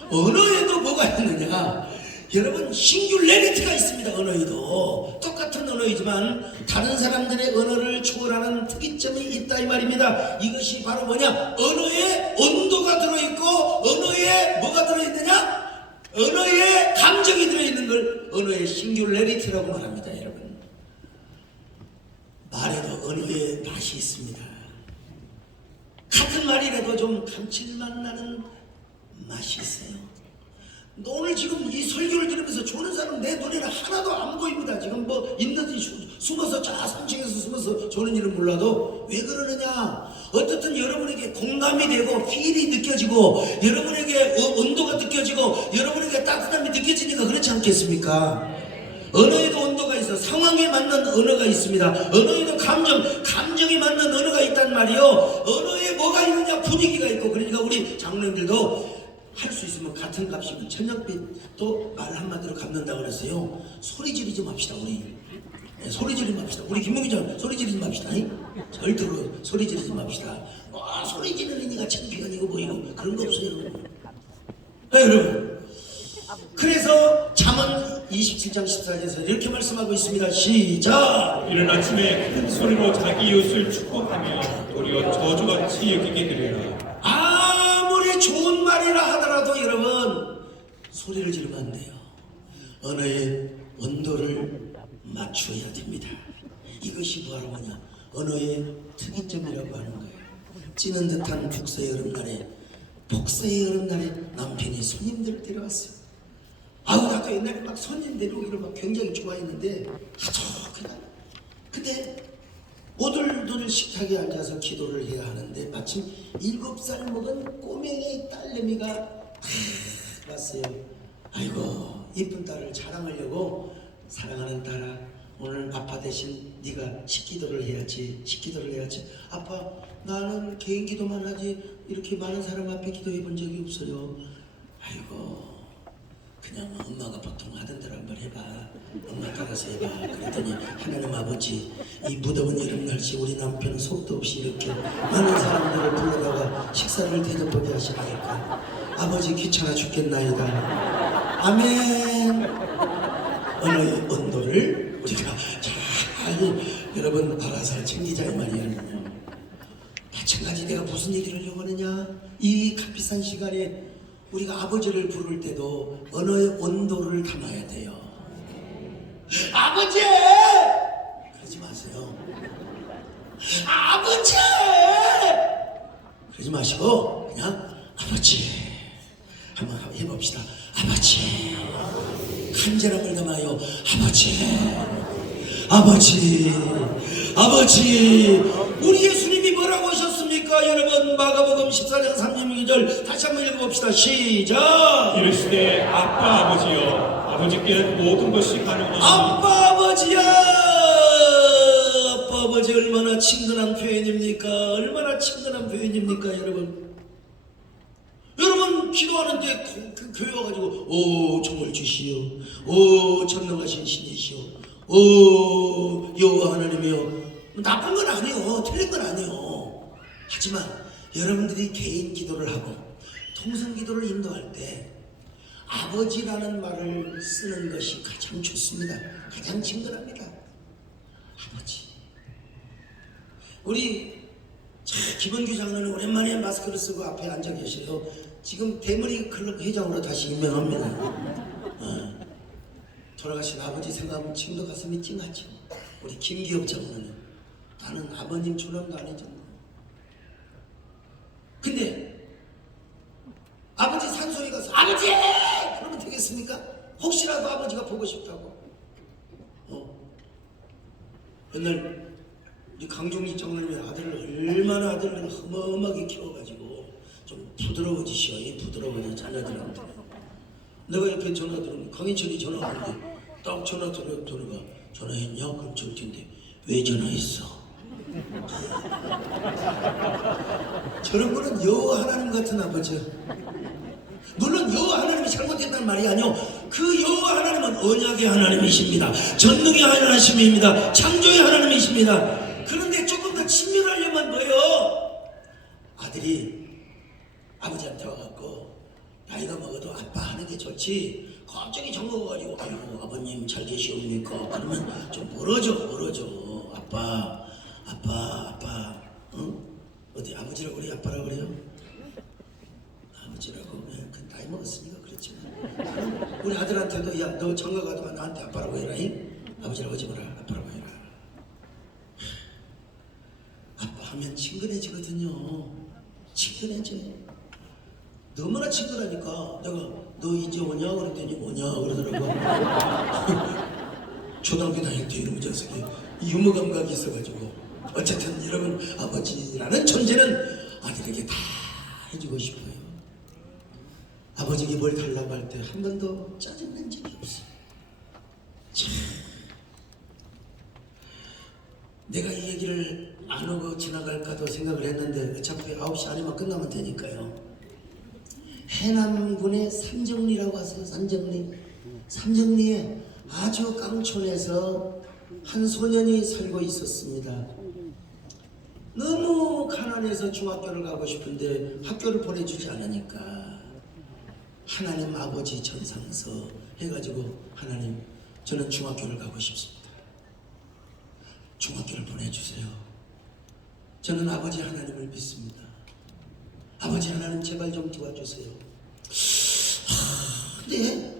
언어에도 뭐가 있느냐? 여러분, 싱귤레리티가 있습니다. 언어에도 똑같은 언어이지만 다른 사람들의 언어를 초월하는 특이점이 있다 이 말입니다. 이것이 바로 뭐냐? 언어에 온도가 들어있고 언어에 뭐가 들어있느냐? 언어에 감정이 들어있는 걸 언어의 싱귤레리티라고 말합니다. 여러분, 말에도 언어에 맛이 있습니다. 같은 말이라도 좀 감칠맛 나는 맛이 있어요. 오늘 지금 이 설교를 들으면서 조는 사람 내 눈에는 하나도 안 보입니다. 지금 뭐 있는지 숨어서 저 산책에서 숨어서 조는 일은 몰라도 왜 그러느냐? 어떻든 여러분에게 공감이 되고 필이 느껴지고 여러분에게 온도가 느껴지고 여러분에게 따뜻함이 느껴지니까 그렇지 않겠습니까? 언어에도 온도가 있어. 상황에 맞는 언어가 있습니다. 언어에도 감정이 맞는 언어가 있단 말이요. 언어에 뭐가 있느냐? 분위기가 있고. 그러니까 우리 장로님들도 할 수 있으면 같은 값이면 천냥빚 또 말 한마디로 갚는다고 그랬어요. 소리 지르지 맙시다. 우리 소리 지르지 맙시다. 우리 김목이장 소리 지르지 맙시다. 절대로 소리 지르지 맙시다. 소리 지르니까 창피하고 뭐이고 그런 거 없어요. 여러분, 그래서 잠언 27장 14절에서 이렇게 말씀하고 있습니다. 시작. 이른 아침에 큰 소리로 자기 이웃을 축복하며 도리어 저주같이 여기게 되리라. 아무리 좋은 말이라 하더라도 여러분, 소리를 지르면 안 돼요. 언어의 온도를 맞춰야 됩니다. 이것이 바로 뭐냐? 언어의 특이점이라고 하는 거예요. 찌는 듯한 북서의 여름날에, 복서의 여름날에 남편이 손님들을 데려왔어요. 나도 옛날에 막 손님 데려오기를 막 굉장히 좋아했는데 아주 그냥, 근데 오들오들 식탁에 앉아서 기도를 해야 하는데 마침 7살 먹은 꼬맹이 딸내미가 왔어요. 아이고, 이쁜 딸을 자랑하려고, 사랑하는 딸아, 오늘 아빠 대신 네가 식기도를 해야지. 아빠, 나는 개인 기도만 하지 이렇게 많은 사람 앞에 기도해 본 적이 없어요. 아이고, 그냥 엄마가 보통 하던 대로 한번 해봐. 엄마 따라서 해봐. 그랬더니 하나님 아버지, 이 무더운 여름 날씨 우리 남편은 속도 없이 이렇게 많은 사람들을 불러다가 식사를 대접하게 하시니까 아버지 귀찮아 죽겠나이다. 아멘. 언어의 온도를 우리가 잘 여러분 알아서 챙기자 이 말이에요. 마찬가지 내가 무슨 얘기를 하려고 하느냐? 이 값비싼 시간에 우리가 아버지를 부를 때도 언어의 온도를 담아야 돼요. 아버지! 그러지 마세요. 아버지! 그러지 마시고 그냥 아버지 한번 해봅시다. 아버지, 간절함을 담아요. 아버지, 우리 예수님이 뭐라고 하셨습니까? 여러분, 마가복음 14장 32절 다시 한번 읽어봅시다. 시작. 이르시되 아빠 아버지여, 아버지께는 모든 것이 가능하니. 아빠 아버지 얼마나 친근한 표현입니까? 여러분 기도하는데 교회 와가지고 오 정말 주시오, 오 전능하신 신이시오, 오 여호와 하나님이여, 나쁜 건 아니요, 틀린 건 아니요. 하지만 여러분들이 개인 기도를 하고 통성 기도를 인도할 때 아버지라는 말을 쓰는 것이 가장 좋습니다. 가장 친근합니다. 아버지. 우리 김원규 장로는 오랜만에 마스크를 쓰고 앞에 앉아 계셔요. 지금 대머리 클럽 회장으로 다시 임명합니다. 돌아가신 아버지 생각하면 지금도 가슴이 찡하죠. 우리 김기업 장로는 나는 아버님 조남도 아니죠. 근데 혹시라도 아버지가 보고 싶다고. 옛날 우리 강종리 장로님의 아들을 허멈하게 키워가지고 좀 부드러워지시오. 부드러워져 자녀들한테. 내가 옆에 전화 들으면 강인철이 전화하는데 딱 전화 들어가 전화했냐? 그럼 줄 텐데 왜 전화했어? 저런 분은 여호와 하나님 같은 아버지야. 물론 여호와 하나님이 잘못했다는 말이 아니오. 그 여호와 하나님은 언약의 하나님이십니다. 전능의 하나님이십니다. 창조의 하나님이십니다. 그런데 조금 더 친밀하려면 뭐예요? 아들이 아버지한테 와갖고 나이가 먹어도 아빠 하는 게 좋지, 갑자기 정먹어가지고 아이고 아버님 잘 계시옵니까? 그러면 좀 멀어져. 아빠 응? 어디 아버지라고 그래? 아빠라고 그래요? 아버지라고. 그 나이 먹었으니까 그렇지만 우리 아들한테도 야 너 장가 가도 나한테 아빠라고 해라. 아버지라고 하지 마라. 아빠라고 해라. 아빠 하면 친근해지거든요. 친근해져. 너무나 친근하니까 내가 너 이제 오냐 그랬더니 오냐 그러더라고. 초등학교 다닐 때 이놈의 자식이 유머 감각이 있어가지고 어쨌든 여러분 아버지라는 존재는 아들에게 다 해주고 싶어요. 아버지에게 뭘 달라고 할 때 한 번도 짜증난 적이 없어요. 참. 내가 이 얘기를 안 하고 지나갈까도 생각을 했는데 어차피 9시 안에만 끝나면 되니까요. 해남군의 삼정리라고 하세요. 삼정리에 아주 깡촌에서 한 소년이 살고 있었습니다. 너무 가난해서 중학교를 가고 싶은데 학교를 보내주지 않으니까 하나님 아버지 전상서 해가지고 하나님 저는 중학교를 가고 싶습니다. 중학교를 보내주세요. 저는 아버지 하나님을 믿습니다. 아버지 하나님 제발 좀 도와주세요. 근데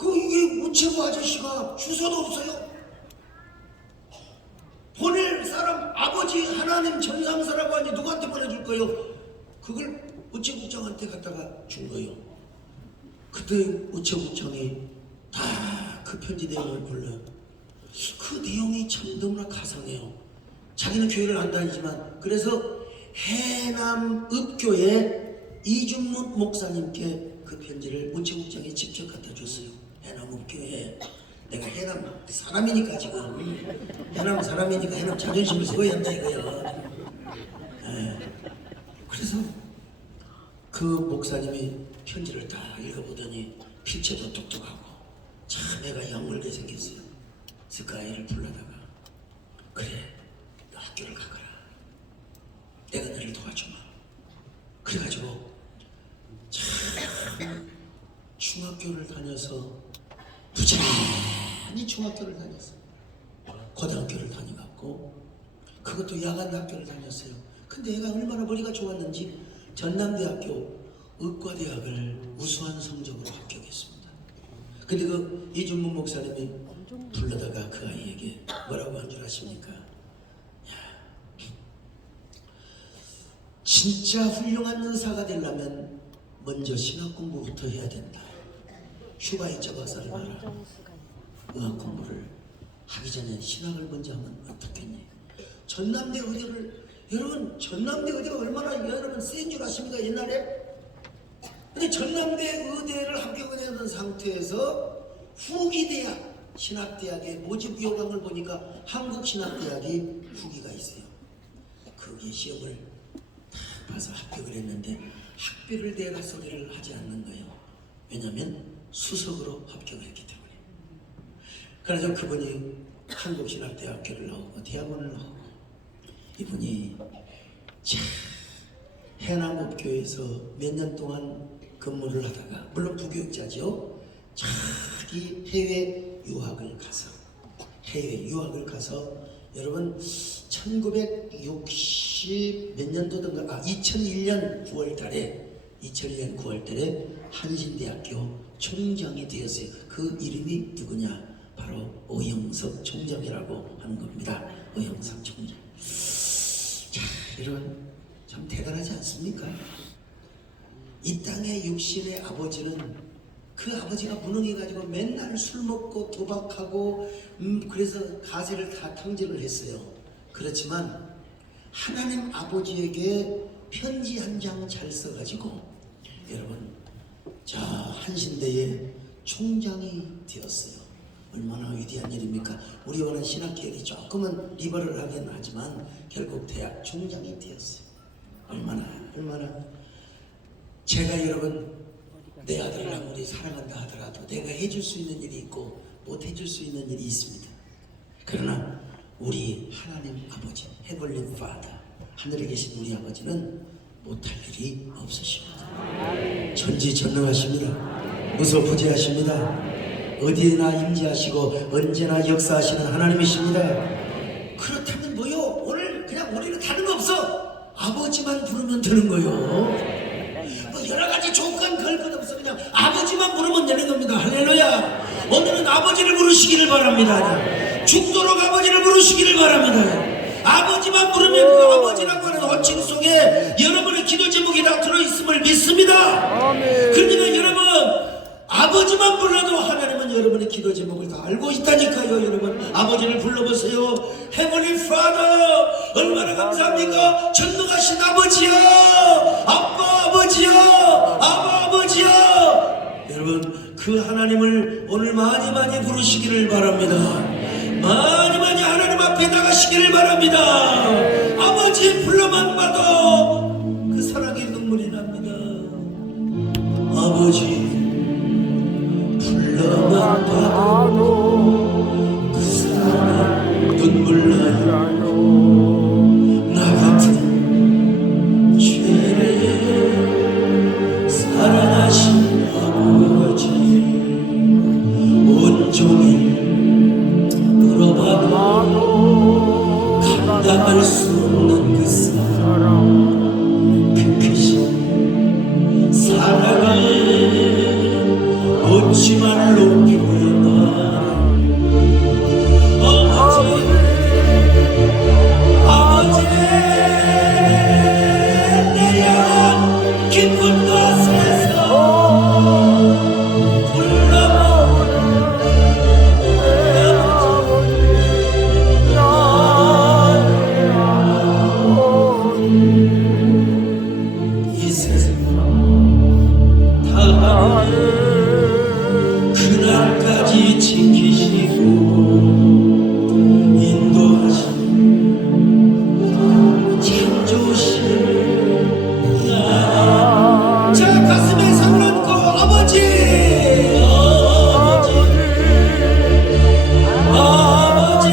이게 우체부 아저씨가 주소도 없어요. 보낼 사람 아버지 하나님 전상서라고 하니 누구한테 보내줄 거예요? 그걸 우체국장한테 갖다가 준 거예요. 그때 우체국장이 다 그 편지 내용을 불러요. 그 내용이 참 너무나 가상해요. 자기는 교회를 안 다니지만 그래서 해남 읍교회 이준문 목사님께 그 편지를 우체국장이 직접 갖다 줬어요. 해남 읍교회. 내가 해남 사람이니까 지금 해남 사람이니까 해남 자존심을 세워야 한다 이거야. 그래서 그 목사님이 편지를 다 읽어보더니 필체도 똑똑하고 참 애가 약물게 생겼어요. 그래서 그 아이를 불러다가 그래 너 학교를 가거라. 내가 너를 도와주마. 그래가지고 참 중학교를 다녀서 부지런히 중학교를 다녔어요. 고등학교를 다녀갔고 그것도 야간 학교를 다녔어요. 근데 애가 얼마나 머리가 좋았는지 전남대학교 의과대학을 우수한 성적으로 합격했습니다. 근데 그 이준문 목사님이 불러다가 그 아이에게 뭐라고 한 줄 아십니까? 야, 진짜 훌륭한 의사가 되려면 먼저 신학 공부부터 해야 된다. 슈바이처 박사를 봐라. 의학 공부를 하기 전에 신학을 먼저 하면 어떻겠니? 전남대 의대를 여러분 전남대 의대가 얼마나 여러분 센 줄 아십니까 옛날에? 근데 전남대 의대를 합격을 했던 상태에서 후기대학 신학대학의 모집 요강을 보니까 한국신학대학이 후기가 있어요. 거기에 시험을 다 봐서 합격을 했는데 학비를 내가 소개를 하지 않는 거예요. 왜냐하면 수석으로 합격을 했기 때문에. 그래서 그분이 한국신학대학교를 나오고 대학원을 나오고 이분이 참 해남업교에서 몇 년 동안 근무를 하다가 물론 부교육자죠. 자기 해외 유학을 가서 여러분 1960 몇 년도든가 2001년 9월달에 한신대학교 총장이 되었어요. 그 이름이 누구냐? 바로 오영석 총장이라고 하는 겁니다. 오영석 총장. 자, 여러분 참 대단하지 않습니까? 이 땅의 육신의 아버지는 그 아버지가 무능해가지고 맨날 술 먹고 도박하고 그래서 가세를 다 탕진을 했어요. 그렇지만 하나님 아버지에게 편지 한 장 잘 써가지고 여러분 자 한신대의 총장이 되었어요. 얼마나 위대한 일입니까? 우리와는 신학계열이 조금은 리버럴하긴 하지만 결국 대학 총장이 되었어요. 얼마나 제가 여러분 내 아들을 아무리 사랑한다 하더라도 내가 해줄 수 있는 일이 있고 못 해줄 수 있는 일이 있습니다. 그러나 우리 하나님 아버지 헤블리 파더 하늘에 계신 우리 아버지는 못할 일이 없으십니다. 전지전능하십니다. 무소부재하십니다. 어디에나 임재하시고 언제나 역사하시는 하나님이십니다. 그렇다면 뭐요? 오늘 그냥 우리는 다른 거 없어. 아버지만 부르면 되는 거요. 뭐 여러 가지 조건 걸 것 없어. 그냥 아버지만 부르면 되는 겁니다. 할렐루야. 오늘은 아버지를 부르시기를 바랍니다. 죽도록 아버지를 부르시기를 바랍니다. 아버지만 부르면 그 아버지라고 하는 호칭 속에 여러분의 기도 제목이 다 들어있음을 믿습니다. 그러니까 여러분 아버지만 불러도 하나님은 여러분의 기도 제목을 다 알고 있다니까요. 여러분 아버지를 불러보세요. Heavenly Father 얼마나 감사합니까? 전능하신 아버지야, 아빠 아버지야, 아바 아버지야. 여러분 그 하나님을 오늘 많이 부르시기를 바랍니다. 많이 하나님 앞에 나가시기를 바랍니다. 아버지 불러만 봐도 그 사랑의 눈물이 납니다. 아버지 불러만 봐도 그 사랑의 눈물 나요. 나 같은 죄를 사랑하신 아버지 온종일 물어봐도 감당할 수 없는 그 사랑 그 크신 사랑을 어찌 말로 표현하나. 아버지 내 영혼 기쁜 곳에서 그날까지 지키시고 인도하신 창조신 나. 자 가슴에 손을 얹고 아버지 아버지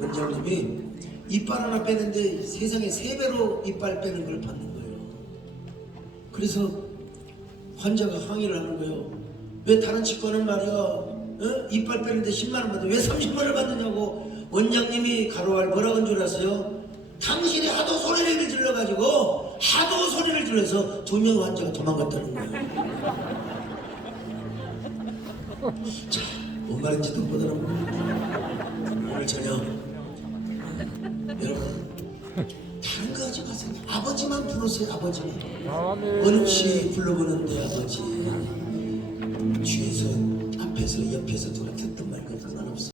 원장님이 이빨 하나 빼는데 세상에 3배로 이빨 빼는 걸 받는 거예요. 그래서 환자가 항의를 하는 거예요. 왜 다른 치과는 말이야 이빨 빼는데 10만 원 받는데 왜 30만 원을 받느냐고. 원장님이 가로할 뭐라고 한 줄 아세요? 당신이 하도 소리를 질러가지고 하도 소리를 질러서 2명 환자가 도망갔다는 거예요. 자, 뭔 말인지도 못 알아보고 오늘 저녁 여러분 다른 거 하지 마세요. 아버지만 부르세요. 아버지만. 언없이 불러보는데 아버지 뒤에서 앞에서 옆에서 누가 듣든 말든 상관없어.